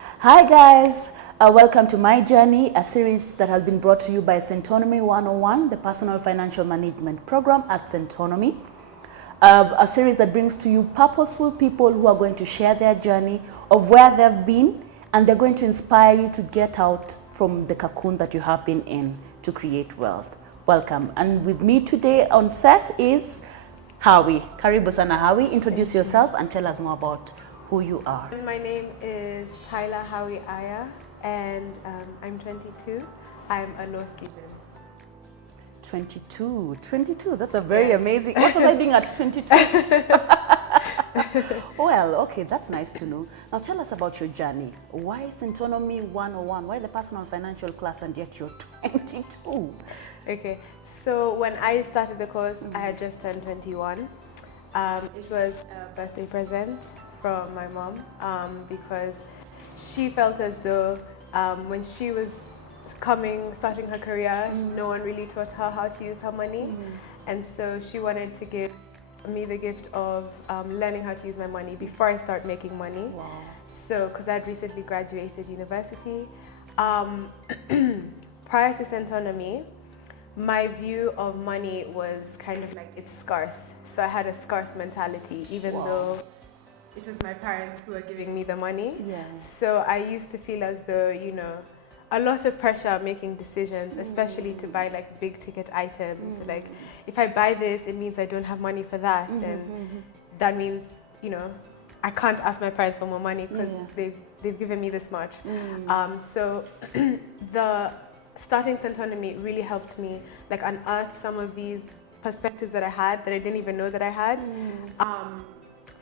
Hi guys, welcome to My Journey, a series that has been brought to you by Centonomy 101, the personal financial management program at Centonomy. A series that brings to you purposeful people who are going to share their journey of where they've been, and they're going to inspire you to get out from the cocoon that you have been in to create wealth. Welcome. And with me today on set is Hawi. Karibu sana Hawi. Introduce yourself and tell us more about who you are. My name is Tyler Hawi Ayah, and I'm 22. I'm a law student. 22, that's a very amazing. What was I doing at 22? Well, okay, that's nice to know. Now tell us about your journey. Why Centonomy 101? Why the personal financial class and yet you're 22? Okay, so when I started the course, I had just turned 21. It was a birthday present from my mom because she felt as though when she was starting her career, no one really taught her how to use her money, and so she wanted to give me the gift of learning how to use my money before I start making money. Wow. So, because I had recently graduated university, prior to Centonomy, my view of money was kind of like it's scarce. So I had a scarce mentality, even though it was my parents who were giving me the money. Yes. So I used to feel as though, you know, a lot of pressure making decisions, especially to buy like big ticket items. Like if I buy this, it means I don't have money for that. And that means, you know, I can't ask my parents for more money because they've given me this much. So the starting Centonomy really helped me like unearth some of these perspectives that I had that I didn't even know that I had.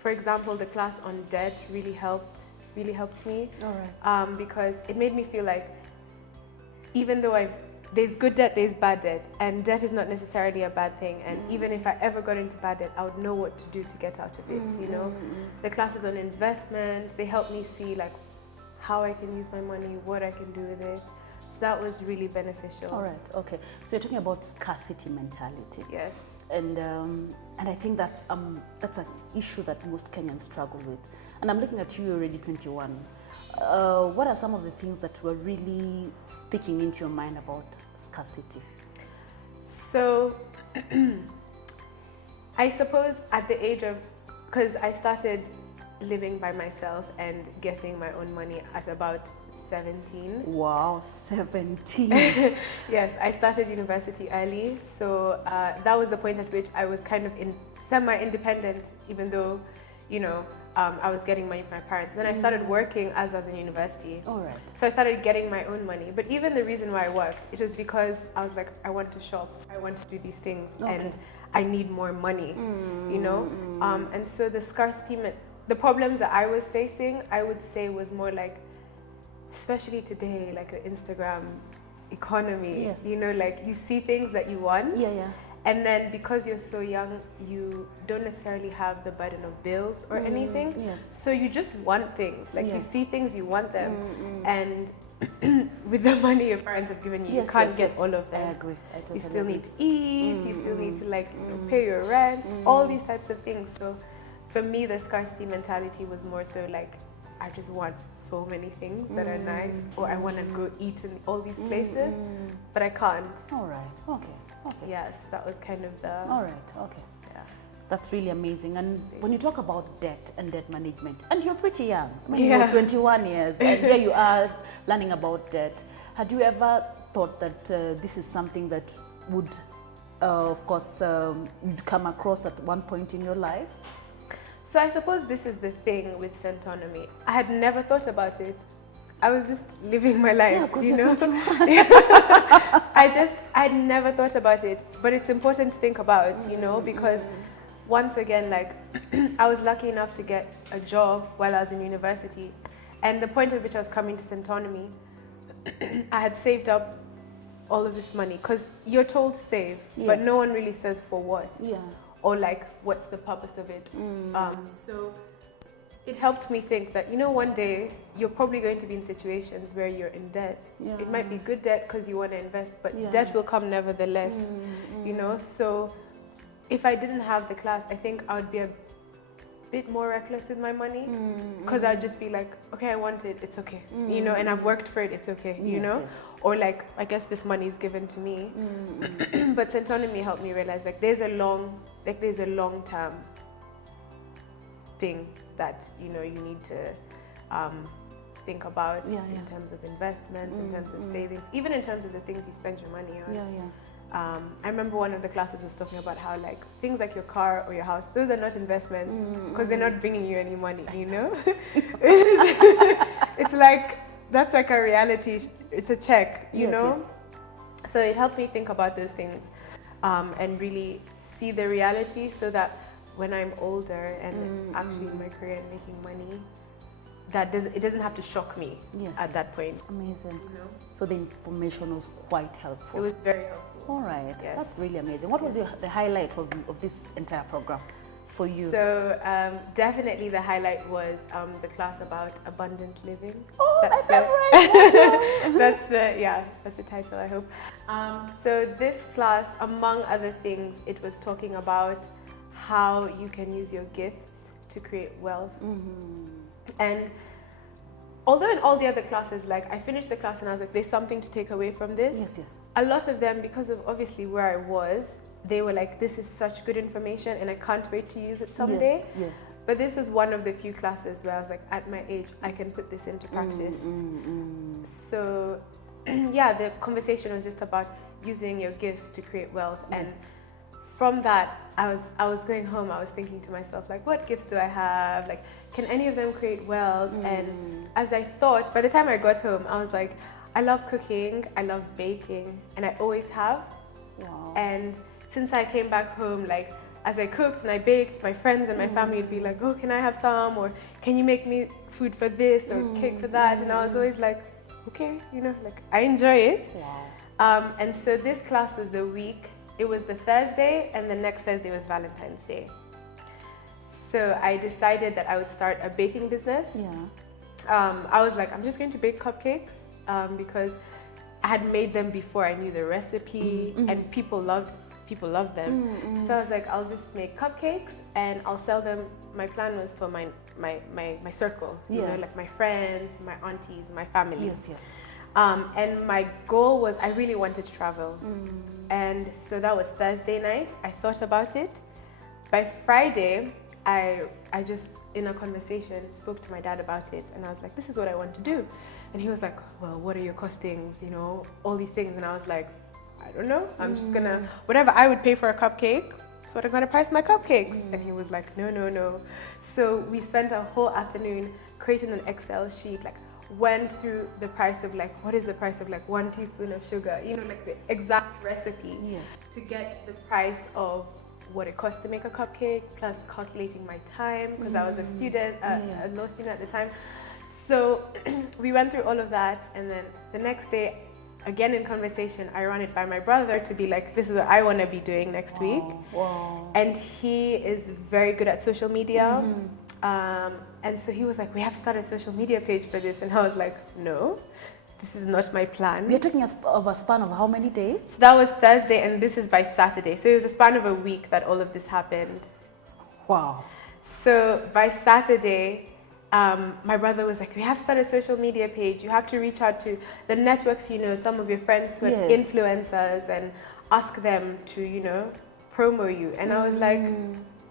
For example, the class on debt really helped me. All right. Because it made me feel like even though there's good debt, there's bad debt, and debt is not necessarily a bad thing, and even if I ever got into bad debt, I would know what to do to get out of it, you know. The classes on investment, they helped me see like how I can use my money, what I can do with it. So that was really beneficial. All right, okay. So you're talking about scarcity mentality. Yes. And I think that's an issue that most Kenyans struggle with. And I'm looking at you, already 21. What are some of the things that were really speaking into your mind about scarcity? So, I suppose at the age of, because I started living by myself and getting my own money at about 17. Wow, 17. Yes, I started university early, so that was the point at which I was kind of semi-independent, even though, you know, I was getting money from my parents. Then I started working as I was in university. All right. So I started getting my own money. But even the reason why I worked, it was because I was like, I want to shop, I want to do these things, and I need more money, you know? And so the scarcity, the problems that I was facing, I would say was more like, especially today, like the Instagram economy, you know, like you see things that you want. And then because you're so young, you don't necessarily have the burden of bills or anything. So you just want things. Like you see things, you want them. And with the money your parents have given you, you can't get all of them. I agree. I totally you still need to eat, you still need to like you know, pay your rent, all these types of things. So for me, the scarcity mentality was more so like, I just want so many things that are nice, or I want to go eat in all these places, but I can't. All right, okay. Yes, that was kind of the... All right, okay. Yeah. That's really amazing. And when you talk about debt and debt management, and you're pretty young, I mean, you're 21 years, and here you are learning about debt. Had you ever thought that this is something that would, of course, you'd come across at one point in your life? So I suppose this is the thing with Centonomy. I had never thought about it. I was just living my life, yeah, because you you're know. 21. I'd never thought about it, but it's important to think about, you know, because once again, like, I was lucky enough to get a job while I was in university, and the point at which I was coming to Centonomy, I had saved up all of this money, because you're told to save, but no one really says for what, or like, what's the purpose of it. So it helped me think that, you know, one day you're probably going to be in situations where you're in debt. It might be good debt because you want to invest, but debt will come nevertheless, you know. So if I didn't have the class, I think I would be bit more reckless with my money, because I'd just be like, okay, I want it, it's okay, you know, and I've worked for it, it's okay, you know, or like, I guess this money is given to me. But Centonomy helped me realize like there's a long term thing that, you know, you need to think about in terms of investments, in terms of savings, even in terms of the things you spend your money on. I remember one of the classes was talking about how like things like your car or your house, those are not investments because they're not bringing you any money, you know. It's like, that's like a reality, it's a check, you know. So it helped me think about those things and really see the reality, so that when I'm older and actually in my career and making money, it doesn't have to shock me at that point. Amazing. You know? So the information was quite helpful. It was very helpful. All right, that's really amazing. What was the highlight of this entire program for you? So definitely the highlight was the class about abundant living. Oh, that's that's the title, I hope. So this class, among other things, it was talking about how you can use your gifts to create wealth. And although in all the other classes, like I finished the class and I was like, there's something to take away from this. A lot of them, because of obviously where I was, they were like, this is such good information and I can't wait to use it someday. But this was one of the few classes where I was like, at my age, I can put this into practice. So yeah, the conversation was just about using your gifts to create wealth. And from that, I was going home, I was thinking to myself, like, what gifts do I have? Like, can any of them create wealth? And as I thought, by the time I got home, I was like, I love cooking, I love baking, and I always have. And since I came back home, like, as I cooked and I baked, my friends and my family would be like, oh, can I have some? Or can you make me food for this or cake for that? And I was always like, okay, you know, like, I enjoy it. And so this class was the week. It was the Thursday, and the next Thursday was Valentine's Day. So I decided that I would start a baking business. I was like, I'm just going to bake cupcakes because I had made them before I knew the recipe, and people loved them. So I was like, I'll just make cupcakes and I'll sell them. My plan was for my circle, you know, like my friends, my aunties, my family. And my goal was, I really wanted to travel. And so that was Thursday night. I thought about it. By Friday, I just, in a conversation, spoke to my dad about it. And I was like, this is what I want to do. And he was like, well, what are your costings? You know, all these things. And I was like, I don't know. I'm just gonna, whatever I would pay for a cupcake, that's what I'm gonna price my cupcakes. And he was like, no. So we spent a whole afternoon creating an Excel sheet, like, went through the price of like, what is the price of like 1 teaspoon of sugar, you know, like the exact recipe to get the price of what it costs to make a cupcake, plus calculating my time, because I was a student, a law student at the time. So we went through all of that, and then the next day, again in conversation, I ran it by my brother to be like, this is what I want to be doing next week. And he is very good at social media. And so he was like, we have to start a social media page for this. And I was like, no, this is not my plan. We're talking of a span of how many days? So that was Thursday, and this is by Saturday. So it was a span of a week that all of this happened. Wow. So by Saturday, my brother was like, we have to start a social media page. You have to reach out to the networks, you know, some of your friends who are influencers, and ask them to, you know, promo you. And I was like,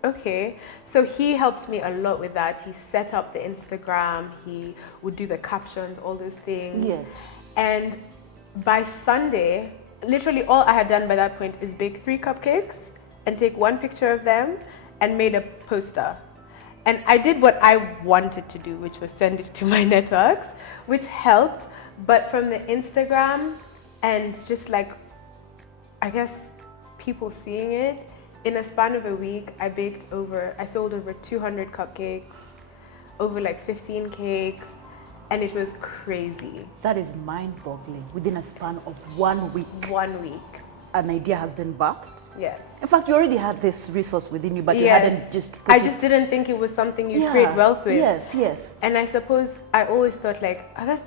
okay. So he helped me a lot with that. He set up the Instagram, he would do the captions, all those things. And by Sunday, literally all I had done by that point is bake 3 cupcakes and take 1 picture of them and made a poster. And I did what I wanted to do, which was send it to my networks, which helped. But from the Instagram and just like, I guess, people seeing it, in a span of a week, I sold over 200 cupcakes, over like 15 cakes, and it was crazy. That is mind-boggling. Within a span of 1 week. 1 week. An idea has been birthed? Yes. In fact, you already had this resource within you, but you hadn't just put I just didn't think it was something you create wealth with. And I suppose I always thought like, I guess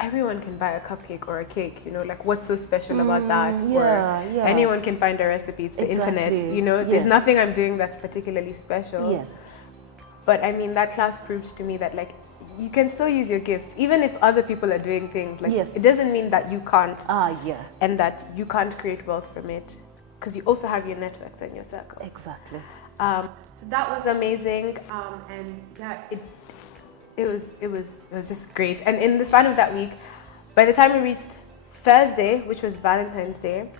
everyone can buy a cupcake or a cake, you know, like what's so special about that? Or anyone can find a recipe, it's the internet, you know, there's nothing I'm doing that's particularly special. But I mean, that class proved to me that like you can still use your gifts, even if other people are doing things. Like Yes. it doesn't mean that you can't. Yeah. And that you can't create wealth from it, because you also have your networks and your circle. Exactly. So that was amazing, and yeah, it was just great. And in the span of that week, by the time we reached Thursday, which was Valentine's Day,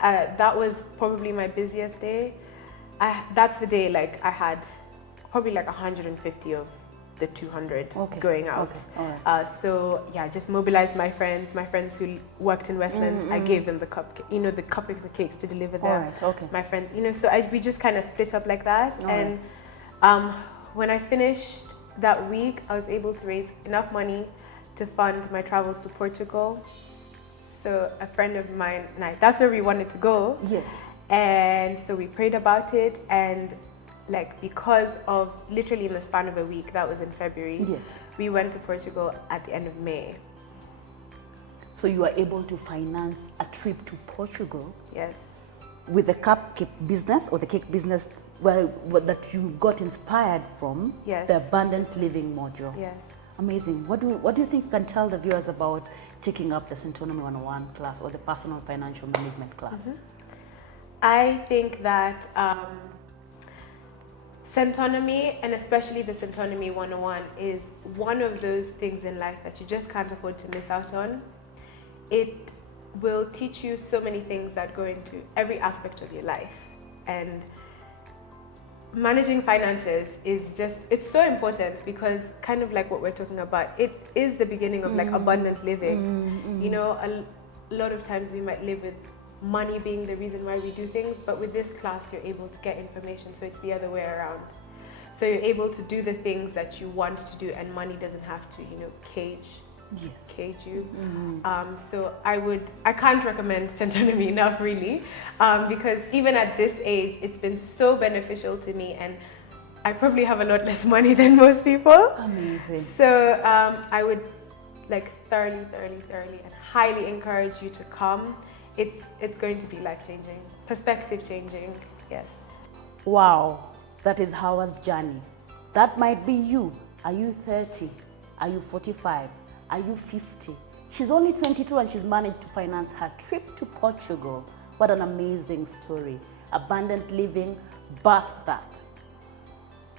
that was probably my busiest day. That's the day like I had probably like 150 of the 200 going out. Okay. All right. So yeah, just mobilized my friends who worked in Westlands. I gave them the the cupcakes, the cakes to deliver there. All right. Okay. My friends, so we just kind of split up like that. All and when I finished that week, I was able to raise enough money to fund my travels to Portugal. So a friend of mine and I, that's where we wanted to go. Yes. And so we prayed about it, and like because of literally in the span of a week, that was in February. Yes. We went to Portugal at the end of May. So you were able to finance a trip to Portugal. Yes. With the cupcake business or the cake business, that you got inspired from. Yes. The abundant living module. Yes. Amazing. What do you think you can tell the viewers about taking up the Centonomy 101 class or the personal financial management class? I think that Centonomy, and especially the Centonomy 101, is one of those things in life that you just can't afford to miss out on. It will teach you so many things that go into every aspect of your life. And managing finances is it's so important, because kind of like what we're talking about, it is the beginning of like abundant living. A lot of times we might live with money being the reason why we do things, but with this class you're able to get information, so it's the other way around. So you're able to do the things that you want to do, and money doesn't have to cage you. So I can't recommend Centonomy enough, really, because even at this age it's been so beneficial to me, and I probably have a lot less money than most people. Amazing. So I would like thoroughly and highly encourage you to come. It's going to be life-changing, perspective-changing, yes. Wow, that is Hawa's journey. That might be you. Are you 30? Are you 45? Are you 50? She's only 22 and she's managed to finance her trip to Portugal. What an amazing story. Abundant living birthed that.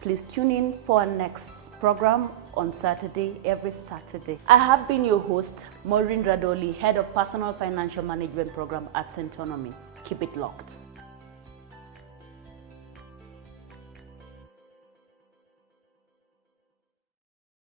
Please tune in for our next program on Saturday, every Saturday. I have been your host, Maureen Radoli, Head of Personal Financial Management Program at Centonomy. Keep it locked.